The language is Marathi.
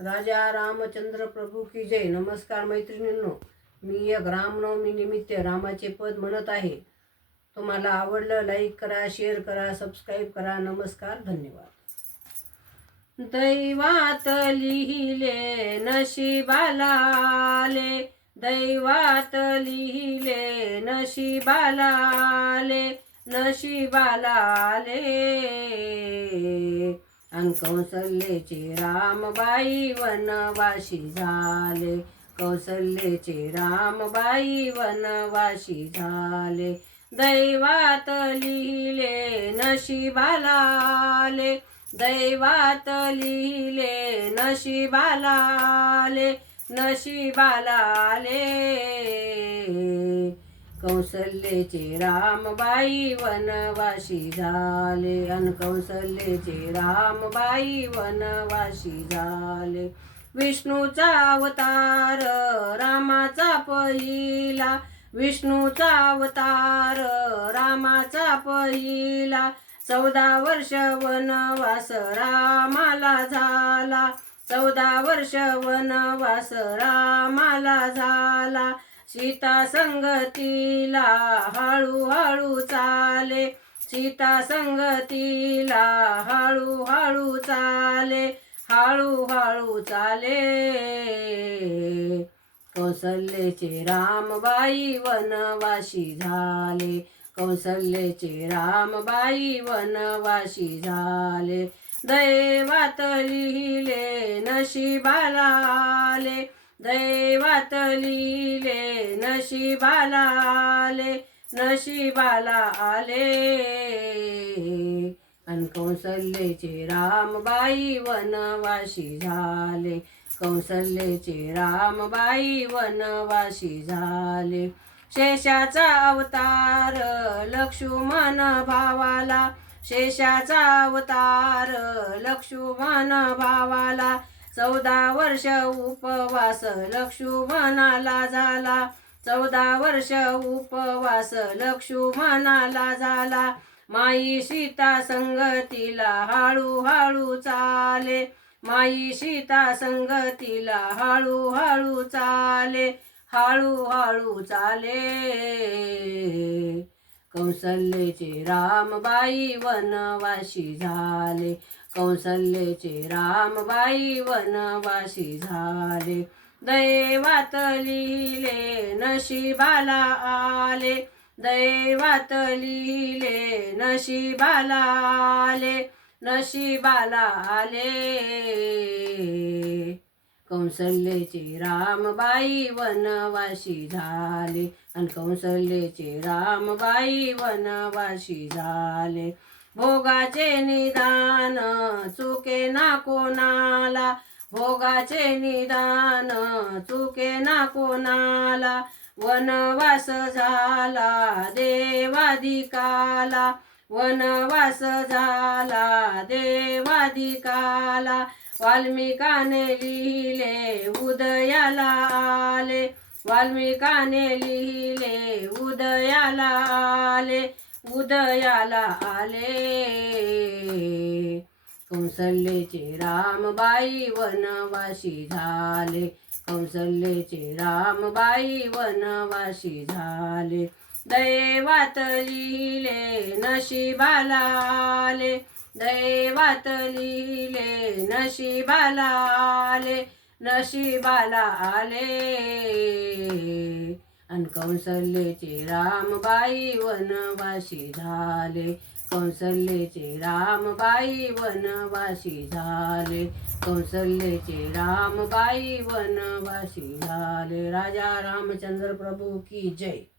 राजा रामचंद्र प्रभू की जय. नमस्कार मैत्रिणींनो. मी एक रामनवमी निमित्त रामाचे पद म्हणत आहे. तुम्हाला आवडलं लाईक करा शेअर करा सबस्क्राईब करा. नमस्कार धन्यवाद. दैवात लिहिले नशिबालाले दैवात लिहिले नशिबालाले नशिबालाले अन कौसल्येचे रामबाई वनवाशी झाले. कौसल्येचे रामबाई वनवाशी झाले. दैवात लिहिले नशिबालाले दैवात लिहिले नशिबालाले नशिबालाले कौसल्येचे रामबाई वनवाशी झाले. अन कौसल्येचे रामबाई वनवाशी झाले. विष्णूचा अवतार रामाचा पहिला. विष्णूचा अवतार रामाचा पहिला. चौदा वर्ष वनवास रामाला झाला. चौदा वर्ष वनवास रामाला झाला. सीता संगतीला हळूहळू चाले. सीता संगतीला हळूहळू चाले. हळूहळू चाले. कौसल्येचे रामबाई वनवाशी झाले. कौसल्येचे रामबाई वनवाशी झाले. दैवात लिहिले नशिबाला आले. दैवात लिहिले नशिबाला आले नशिबाला आले. अन कौसल्येचे रामबाई वनवाशी झाले. कौसल्येचे रामबाई वनवाशी झाले. शेषाचा अवतार लक्ष्मण भावाला. शेषाचा अवतार लक्ष्मण भावाला. चौदा वर्ष उपवास लक्ष्मणाला झाला. चौदा वर्ष उपवास लक्ष्मणाला झाला. माई सीता संगतीला हळूहळू चाले. माई सीता संगतीला हळूहळू चाले. हळूहळू चाले. कौसल्येचे रामबाई वनवाशी झाले. कौसल्येचे रामबाई वनवासी झाले. दैवात लिहिले नशिबाला आले. दैवात लिहिले नशिबाला आले. नशिबाला आले. कौसल्येचे रामबाई वनवाशी झाले. आणि कौसल्येचे रामबाई वनवाशी झाले. भोगाचे निदान चुके ना कोणाला. भोगाचे निदान चुके ना कोणाला. वनवास झाला देवाधिकाला. वनवास झाला देवाधिकाला. वाल्मिकाने लिहिले उदयाला आले. वाल्मिकाने लिहिले उदयाला आले. उदयाला आले. कौसल्येचे रामबाई वनवाशी झाले. कौसल्येचे रामबाई वनवाशी झाले. दैवात लिहिले नशिबालाले दैवात लिहिले नशिबाला आले. नशिबाला आले. अन कौसल्येचे रामबाई वनवासी झाले. कौसल्येचे रामबाई वनवासी झाले. कौसल्येचे रामबाई वनवासी झाले. राजा रामचंद्र प्रभू की जय.